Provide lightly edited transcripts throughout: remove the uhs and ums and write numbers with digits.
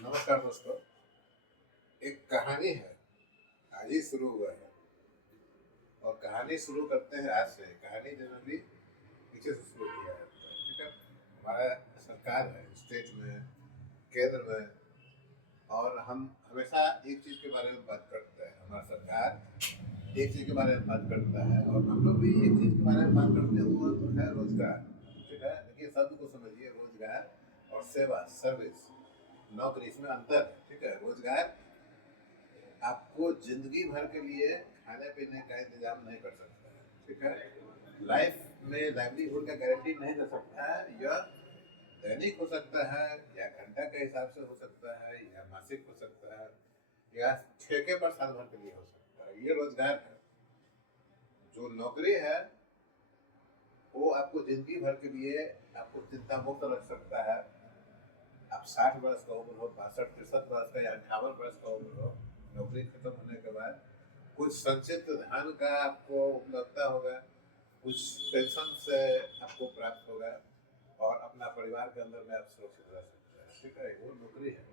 नमस्कार दोस्तों। एक कहानी है, आज ही शुरू हुआ है और कहानी शुरू करते हैं आज से। कहानी जनरली पीछे से शुरू किया जाता है, ठीक है। हमारा सरकार है स्टेट में, केंद्र में, और हम हमेशा एक चीज़ के बारे में बात करते हैं। हमारा सरकार एक चीज़ के बारे में बात करता है और हम लोग भी एक चीज़ के बारे में बात करते हैं, वो तो है रोजगार, ठीक है। देखिए, शब्द को समझिए, रोजगार और सेवा, सर्विस, नौकरी, इसमें अंतर है, ठीक है। रोजगार आपको जिंदगी भर के लिए खाने पीने का इंतजाम नहीं कर सकता है, ठीक है। लाइफ में लाइवलीहुड का गारंटी नहीं दे सकता है। यह दैनिक हो सकता है, या घंटा के हिसाब से हो सकता है, या मासिक हो सकता है, या ठेके पर साल भर के लिए हो सकता है। ये रोजगार है। जो नौकरी है वो आपको जिंदगी भर के लिए आपको चिंता मुक्त रख सकता है। आप 60 वर्ष का उम्र हो, 62 63 वर्ष का, या 58 वर्ष का उम्र हो, नौकरी खत्म होने के बाद कुछ संचित धन का आपको उपलब्धता होगा, कुछ पेंशन से आपको प्राप्त होगा, और अपना परिवार के अंदर में आप सुरक्षित रह सकते हैं, ठीक है। वो नौकरी है।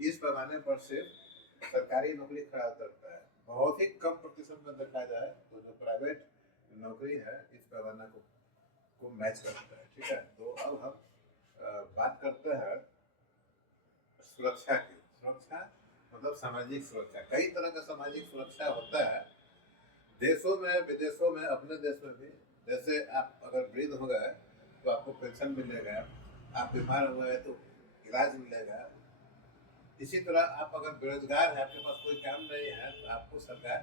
इस पैमाने पर सिर्फ सरकारी नौकरी खड़ा उतरता है। बहुत ही कम प्रतिशत में देखा जाए तो जो प्राइवेट नौकरी है इस पैमाना को मैच करता है, ठीक है। तो अब हम बात करते हैं सुरक्षा की। सुरक्षा मतलब सामाजिक सुरक्षा। कई तरह का सामाजिक सुरक्षा होता है देशों में, विदेशों में, अपने देश में भी। जैसे आप अगर वृद्ध हो गए तो आपको पेंशन मिलेगा, आप बीमार हुए हैं तो इलाज मिलेगा। इसी तरह आप अगर बेरोजगार है, आपके पास कोई काम नहीं है, तो आपको सरकार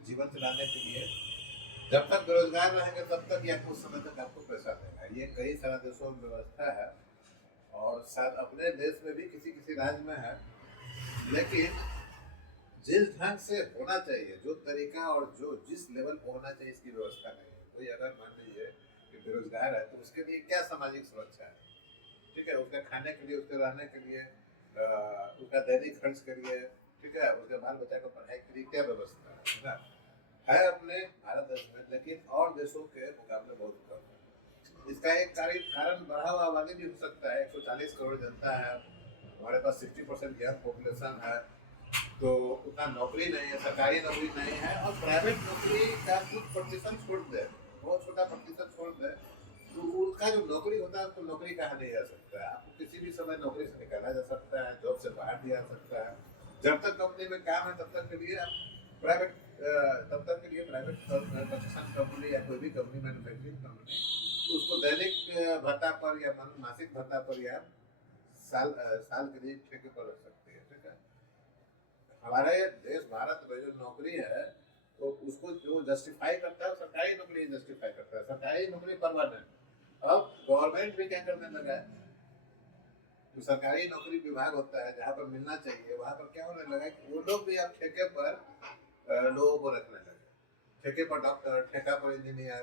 जीवन चलाने के लिए जब तक बेरोजगार रहेंगे तब तक या कुछ समय तक आपको पैसा देगा। ये कई सारे देशों में व्यवस्था है, और शायद अपने देश में भी किसी किसी राज्य में है। लेकिन जिस ढंग से होना चाहिए, जो तरीका और जो जिस लेवल पर होना चाहिए, इसकी व्यवस्था नहीं है। कोई अगर मान लीजिए कि बेरोजगार है तो उसके लिए क्या सामाजिक सुरक्षा है, ठीक है। उसके खाने के लिए, उसके रहने के लिए, उसका दैनिक खर्च के लिए, ठीक है। उसके बाल बच्चा को पढ़ाई के लिए क्या व्यवस्था है ना, है अपने भारत देश में, लेकिन और देशों के मुकाबले बहुत कम है। इसका एक कारण बढ़ा हुआ आबादी भी हो सकता है। 140 करोड़ जनता है, हमारे पास 60% यंग पॉपुलेशन है, तो उतना नौकरी नहीं है, सरकारी नौकरी नहीं है, और प्राइवेट नौकरी का कुछ प्रतिशत छोड़ दे, बहुत छोटा प्रतिशत छोड़ दे, तो उनका जो नौकरी होता है उसको नौकरी कहा नहीं जा सकता है। आपको किसी भी समय नौकरी से निकाला जा सकता है, जॉब से बाहर दिया जा सकता है। जब तक कंपनी में काम है तब तक के लिए आप प्राइवेट तब तक के लिए प्राइवेट कंस्ट्रक्शन कंपनी या कोई भी कंपनी, मैन्युफैक्चरिंग कंपनी, उसको दैनिक भत्ता पर या मासिक भत्ता पर या साल के लिए ठेके पर रख सकती है, ठीक है। हमारे देश भारत में जो नौकरी है तो उसको जो जस्टिफाई करता है सरकारी नौकरी जस्टिफाई करता है। सरकारी नौकरी परमानेंट। अब गवर्नमेंट भी क्या करने लगा है, जो सरकारी नौकरी विभाग होता है जहाँ पर मिलना चाहिए वहाँ पर क्या होने लगा कि वो लोग भी अब ठेके पर लोगों को रखने लगे। ठेके पर डॉक्टर, ठेका पर इंजीनियर,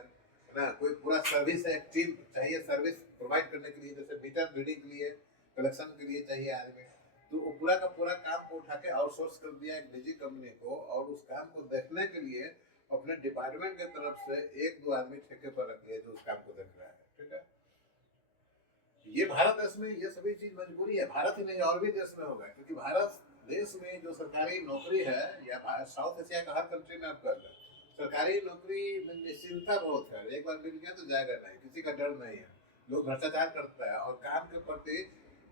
है ना। कोई पूरा सर्विस है, एक टीम चाहिए सर्विस प्रोवाइड करने के लिए। जैसे मीटर रीडिंग के लिए, कलेक्शन के लिए चाहिए आदमी, तो वो पूरा का पूरा काम को उठा के आउटसोर्स कर दिया एक निजी कंपनी को, और उस काम को देखने के लिए अपने डिपार्टमेंट की तरफ से एक दो आदमी ठेके पर रख लिए जो उस काम को देख रहा है, ठीक है। ये भारत देश में ये सभी चीज मजबूरी है। भारत ही नहीं, और भी देश में होगा, क्योंकि भारत देश में जो सरकारी नौकरी है, या साउथ एशिया का हर कंट्री में आप कर लें, सरकारी नौकरी में निश्चिंतता बहुत है। एक बार मिल गया तो जाएगा नहीं, किसी का डर नहीं है। लोग भ्रष्टाचार करता है और काम के प्रति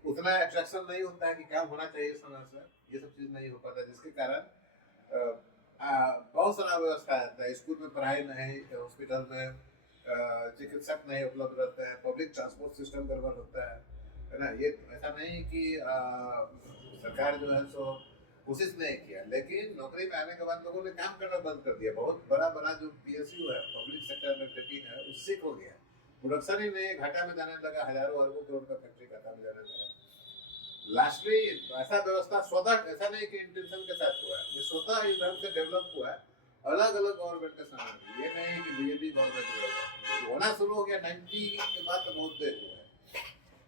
उतना अट्रैक्शन नहीं होता है कि काम होना चाहिए समय से। ये सब चीज नहीं हो पाता, जिसके कारण बहुत सारा व्यवस्था रहता है। स्कूल में पढ़ाई नहीं, हॉस्पिटल में चिकित्सक नहीं उपलब्ध रहते हैं, पब्लिक ट्रांसपोर्ट सिस्टम गड़बड़ होता है ना। ये ऐसा नहीं कि सरकार जो है सो कोशिश नहीं किया, लेकिन नौकरी में आने के बाद लोगों ने काम करना बंद कर दिया। बहुत बड़ा बड़ा जो पीएसयू है, पब्लिक सेक्टर में ट्रेकिंग है, उससे हो गया। प्रोडक्शन ही नहीं, घाटा में जाने लगा। हजारों अरबों करोड़ का फैक्ट्री घाटा में जाने लगा। लास्टली ऐसा व्यवस्था स्वतः, ऐसा नहीं कि इंटेंशन के साथ हुआ है, ये स्वतः इस ढंग से डेवलप हुआ है अलग अलग गवर्नमेंट के सामने। ये नहीं कि बीजेपी गवर्नमेंट होना शुरू हो गया 90 के बाद तो बहुत देर हुआ है,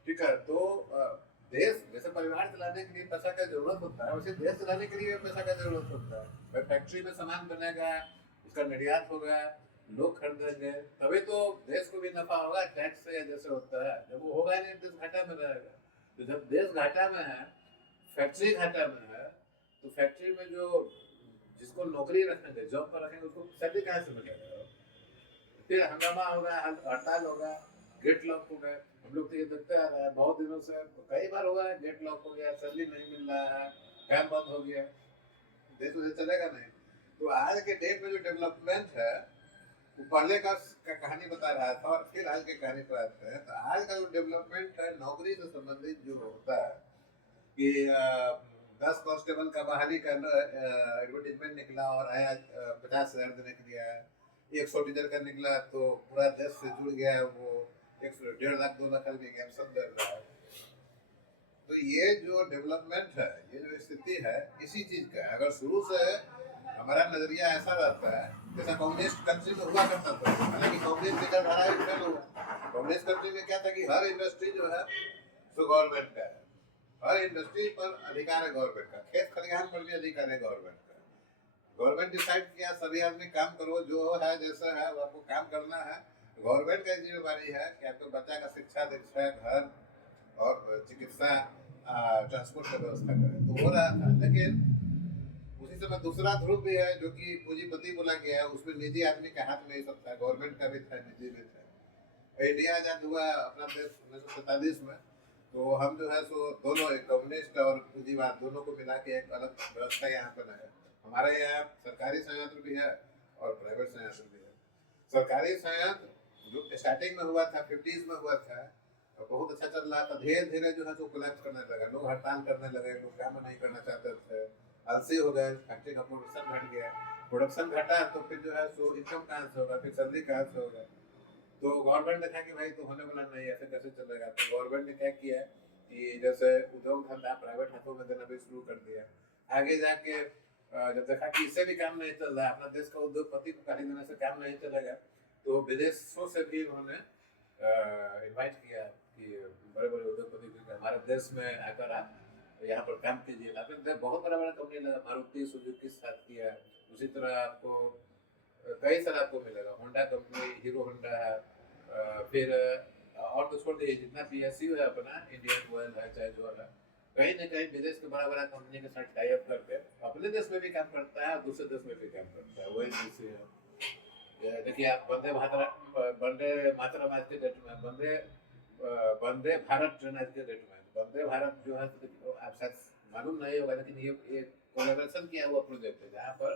ठीक है। तो देश जैसे परिवार चलाने के लिए पैसा का जरूरत होता है, वैसे देश चलाने के लिए पैसा का जरूरत होता है। फैक्ट्री में सामान बनेगा, उसका निर्यात होगा, लोग खरीदेंगे, तभी तो देश को भी नफा होगा। टैक्स से जैसे होता है, जब वो होगा नहीं देश घाटा में रहेगा। तो जब देश घाटा में है फैक्ट्री घाटा में है, तो फैक्ट्री में जो जिसको नौकरी रखेंगे, जॉब पर रखेंगे, उसको सैलरी कहाँ से मिलेगा? फिर हंगामा होगा, हड़ताल होगा, गेट लॉक हो गए। हम लोग तो ये देखते आ रहे हैं बहुत दिनों से, कई बार हुआ है गेट लॉक हो गया, सैलरी नहीं मिल रहा है, काम बंद हो गया, देश उसे चलेगा नहीं। तो आज के डेट में जो डेवलपमेंट है वो पहले का कहानी बता रहा था, और फिर आज की कहानी पर आते हैं। तो आज का जो डेवलपमेंट है नौकरी से संबंधित जो होता है कि 10 कांस्टेबल का बहाली का एडवर्टीजमेंट निकला और आया 50,000 देने के लिए आया। 100 टीचर का निकला तो पूरा देश से जुड़ गया वो, 1.5 लाख 2 लाख आदमी एग्जामिशन दे रहा है। तो ये जो डेवलपमेंट है, ये जो स्थिति है, इसी चीज का है। अगर शुरू से हमारा नजरिया ऐसा रहता है जैसा कम्युनिस्ट कंट्री में हुआ करता था, हालांकि कम्युनिस्ट विचारधारा भी फेल हुआ। कम्युनिस्ट कंट्री में क्या था कि हर इंडस्ट्री जो है सो गवर्नमेंट का है, हर इंडस्ट्री पर अधिकार है गवर्नमेंट का, खेत खलिहान पर भी अधिकार है गवर्नमेंट का। गवर्नमेंट डिसाइड किया सभी आदमी काम करो, जो है जैसा है वो आपको काम करना है। गवर्नमेंट का जिम्मेवारी है कि आपके बच्चा का शिक्षा दीक्षा, घर और चिकित्सा, ट्रांसपोर्ट का व्यवस्था करें। तो हो रहा था, लेकिन उसी समय दूसरा ध्रुव भी है जो कि पूंजीपति बोला गया है, उसमें निजी आदमी के हाथ में ही सब था, गवर्नमेंट का भी था, निजी भी था। इंडिया आजाद हुआ अपना देश 1947 में, तो हम जो है सो दोनों, एक कम्युनिस्ट और पूंजीवाद दोनों को मिला के एक अलग व्यवस्था यहाँ पर है। हमारे यहाँ सरकारी संयंत्र भी है और प्राइवेट संयंत्र भी है। सरकारी संयंत्र जो स्टार्टिंग में हुआ था 50s में हुआ था, और बहुत अच्छा चल रहा था, धीरे धीरे जो है तो कोलैप्स करने लगा, लोग हड़ताल करने लगे, लोग काम नहीं करना चाहते थे, आलसी हो गए, फैक्ट्री का प्रोडक्शन घट गया। प्रोडक्शन घटा तो फिर जो है सो इनकम कहाँ से होगा, फिर सैलरी कहाँ से होगा? तो गवर्नमेंट ने कहा कि भाई तो होने वाला नहीं, ऐसे कैसे चलेगा? तो गवर्नमेंट ने क्या किया कि जैसे उद्योग धंधा प्राइवेट हाथों में देना भी शुरू कर दिया। आगे जाके जब देखा कि इससे भी काम नहीं चल रहा, अपना देश का उद्योगपति को गाली देने से काम नहीं चलेगा, तो विदेशों से भी उन्होंने इनवाइट किया कि बड़े बड़े उद्योगपति हमारे देश में आकर आप यहाँ पर काम कीजिए। आपने बहुत बड़ा बड़ा कंपनी लगा, मारुति सुजुकी के साथ किया। उसी तरह आपको कई सारा आपको मिलेगा, होंडा कंपनी, हीरो होंडा है, फिर और तो छोड़ दीजिए, जितना PSU है अपना, इंडियन ऑयल है, चाहे जो है, कहीं ना कहीं विदेश के बड़ा बड़ा कंपनी के साथ टाई अप करके अपने देश में भी काम करता है और दूसरे देश में भी काम करता है। वही चीज है। देखिए आप वंदे मातरम आज के डेट में, वंदे भारत ट्रेन आज के डेट में, वंदे भारत जो है तो आप शायद मालूम नहीं होगा, लेकिन ये कोलैबोरेशन किया हुआ प्रोजेक्ट है जहाँ पर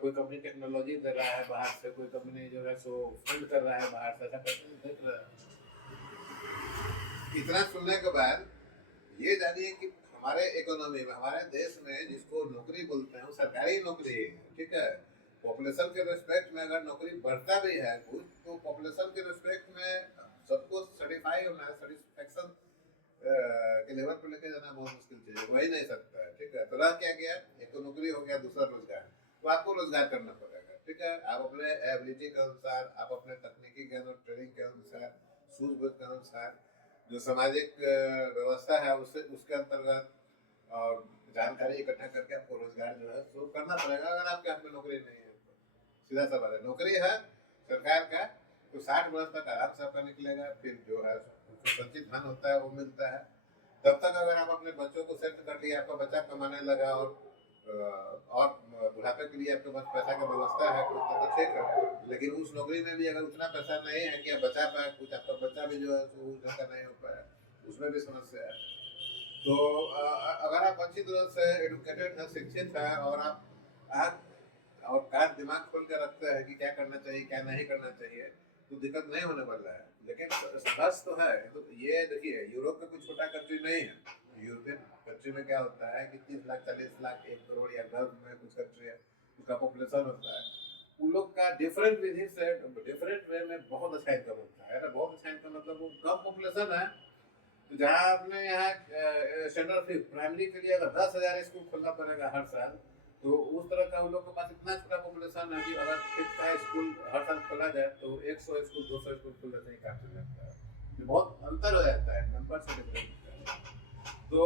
कोई कंपनी टेक्नोलॉजी दे रहा है बाहर से, कोई कंपनी जो है सो फंड कर रहा है बाहर से, ऐसा करके देख रहा है। इतना सुनने के बाद ये जानिए कि हमारे इकोनॉमी में, हमारे देश में जिसको नौकरी बोलते हैं वो सरकारी नौकरी है, ठीक है। पॉपुलेशन के रिस्पेक्ट में अगर नौकरी बढ़ता भी है कुछ, तो पॉपुलेशन के रिस्पेक्ट में सबको सर्टिफाई होना है, सेटिस्फेक्शन के लेवल पर लेके जाना बहुत मुश्किल चीज है, हो ही नहीं सकता है, ठीक है। तो रह क्या गया, एक तो नौकरी हो गया, दूसरा रोजगार। तो आपको रोजगार करना पड़ेगा, ठीक है। आप अपने एबिलिटी के अनुसार, आप अपने तकनीकी ज्ञान और ट्रेनिंग के अनुसार, सूझबूझ के अनुसार, जो सामाजिक व्यवस्था है उससे, उसके अंतर्गत और जानकारी इकट्ठा करके आपको रोजगार जो है शुरू करना पड़ेगा। अगर आपके हाथ में नौकरी नहीं है तो सीधा सवाल है, नौकरी है सरकार का तो 60 वर्ष तक आराम से आपका निकलेगा, फिर जो है संचित धन होता है वो मिलता है। तब तक अगर आप अपने बच्चों को सेट कर लिया, आपका बच्चा कमाने लगा और बुढ़ापे के लिए आपके पास पैसा का व्यवस्था है तो ठीक है। लेकिन उस नौकरी में भी अगर उतना पैसा नहीं है कि आप बचा पाए कुछ, आपका बच्चा भी जो है वो ढंग का नहीं हो पाया, उसमें भी समस्या है। तो अगर आप अच्छी तरह से एडुकेटेड है, शिक्षित है, और आप और कार दिमाग खोल कर रखते हैं कि क्या करना चाहिए क्या नहीं करना चाहिए, तो दिक्कत नहीं होने वाला है। लेकिन संघर्ष तो है। तो ये देखिए यूरोप का कोई छोटा कंट्री नहीं है। यूरोपियन कंट्री में क्या होता है कि 30 लाख 40 लाख 1 करोड़ या गर्भ में कुछ कंट्री है, उसका पॉपुलेशन होता है। उन लोग का डिफरेंट विधि से डिफरेंट वे में बहुत अच्छा इनकम होता है ना, बहुत अच्छा इनकम, मतलब वो कम पॉपुलेशन है। तो जहाँ आपने यहाँ स्टैंडर्ड फी प्राइमरी के लिए अगर 10,000 स्कूल खोलना पड़ेगा हर साल, तो उस तरह का उन लोग के पास इतना छोटा पॉपुलेशन है कि अगर फिफ्थ का स्कूल हर साल खोला जाए तो 100 स्कूल 200 स्कूल खोलने से ही काम चल जाता है। बहुत अंतर हो जाता है, नंबर से डिफरेंट होता है। तो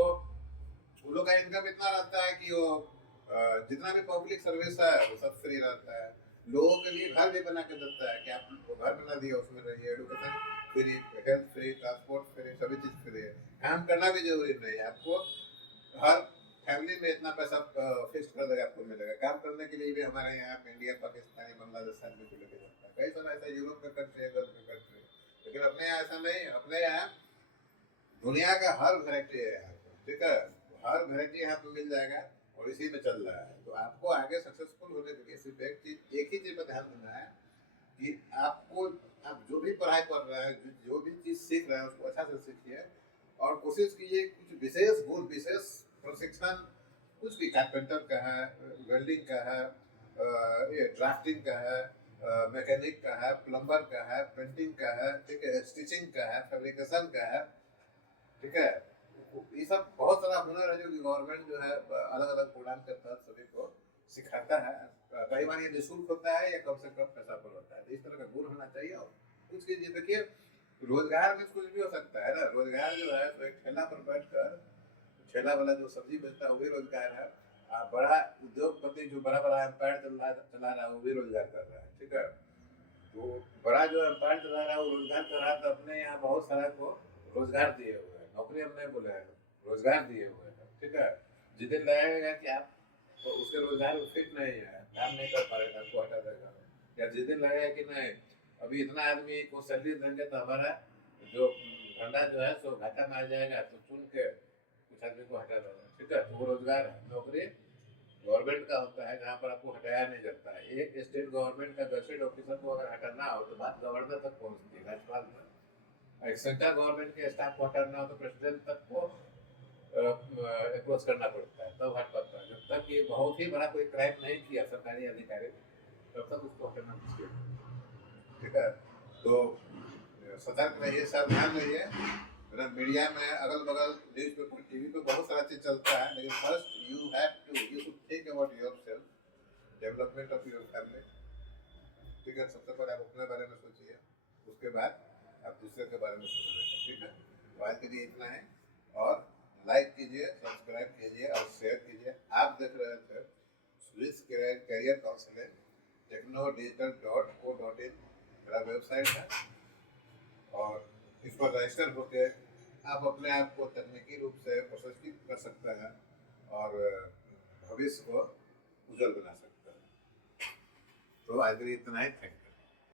उन लोग का इनकम इतना रहता है कि वो जितना भी पब्लिक सर्विस है वो सब फ्री रहता है। लोगों के लिए घर भी बना के देता है कि आप घर बना दिया उसमें रहिए, education free, health free, transport free, सभी चीज फ्री है। काम करना भी जरूरी नहीं है आपको, हर फैमिली में इतना पैसा फिक्स कर देगा, आपको मिलेगा। काम करने के लिए भी हमारे यहाँ पे इंडिया, पाकिस्तानी, बांग्लादेश आदमी को लेके जाता है। कई सारा ऐसा यूरोप का कंट्री है, गल्फ का कंट्री, लेकिन अपने यहाँ ऐसा नहीं। अपने यहाँ दुनिया का हर वेराइटी है यहाँ पे, ठीक है। हर वेराइटी यहाँ पे मिल जाएगा और इसी में चल रहा है। तो आपको आगे सक्सेसफुल होने के लिए सिर्फ एक ही चीज पर ध्यान देना है कि आपको, आप जो भी पढ़ाई पढ़ रहे हैं, जो भी चीज सीख रहे हैं, उसको अच्छा से सीखिए और कोशिश कीजिए कुछ विशेष गुण, विशेष प्रशिक्षण, कुछ भी, कारपेंटर का है, वेल्डिंग का है, ये ड्राफ्टिंग का है, मैकेनिक का है, प्लम्बर का है, पेंटिंग का है, ठीक है, स्टिचिंग का है, फैब्रिकेशन का है, ठीक है। ये सब बहुत सारा हुनर है जो कि गवर्नमेंट जो है अलग अलग प्रोग्राम के तहत सभी को सिखाता है। कई बार ये निःशुल्क होता है या कम से कम पैसा पर होता है। तो इस तरह का गुण होना चाहिए। और कुछ कीजिए, देखिए रोजगार में कुछ भी हो सकता है ना। रोजगार जो है तो एक ठेला पर बैठ कर, ठेला वाला जो सब्जी बेचता है वो भी रोजगार है। बड़ा उद्योगपति जो बड़ा बड़ा एम्पायर चला रहा है वो भी रोजगार कर रहा है, ठीक है। तो बड़ा जो एम्पायर चला रहा है वो रोजगार कर रहा है, तो अपने यहाँ बहुत सारा को रोजगार दिए हुए हैं। नौकरी हम नहीं बोले हैं, रोजगार दिए हुए हैं, ठीक है। जिस दिन लगेगा कि आप तो उसके रोजगार में फिट नहीं है, काम नहीं कर पा रहे, आपको हटा देगा। या जिस दिन लगेगा कि नहीं अभी इतना आदमी को सैलरी देंगे तो हमारा जो धंधा जो है सो घाटा में आ जाएगा, तो चुन के कुछ आदमी को हटा देगा, ठीक है। तो वो रोजगार है। नौकरी गवर्नमेंट का होता है जहाँ पर आपको हटाया नहीं जाता है। एक स्टेट गवर्नमेंट का गजेटेड ऑफिसर को अगर हटाना हो तो बात गवर्नर तक पहुँचती है, राज्यपाल तक। एक सेंट्रल गवर्नमेंट के स्टाफ को हटाना हो तो प्रेसिडेंट तक को अप्रोच करना पड़ता है, तब हट पाता है। जब तक ये बहुत ही बड़ा कोई क्राइम नहीं किया सरकारी अधिकारी, तब तक उसको हटाना मुश्किल है, ठीक है। तो सतर्क रहिए, सावधान रहिए। मतलब मीडिया में अगल बगल न्यूज पेपर, टीवी पे बहुत सारा चीज चलता है, लेकिन first you should think about yourself, development of your family, ठीक है। सबसे पहले आप अपने बारे में सोचिए, उसके बाद आप दूसरे के बारे में सोचिएगा, ठीक है। तो आज के लिए इतना है। और लाइक कीजिए, सब्सक्राइब कीजिए और शेयर कीजिए। आप देख रहे थे स्विस कैरियर काउंसलिंग, technodigital.co.in मेरा वेबसाइट है। और इस पर रजिस्टर होकर आप अपने आप को तकनीकी रूप से प्रशिक्षित कर सकते हैं और भविष्य को उज्जवल बना सकते हैं। तो आज के लिए इतना ही। Thank you.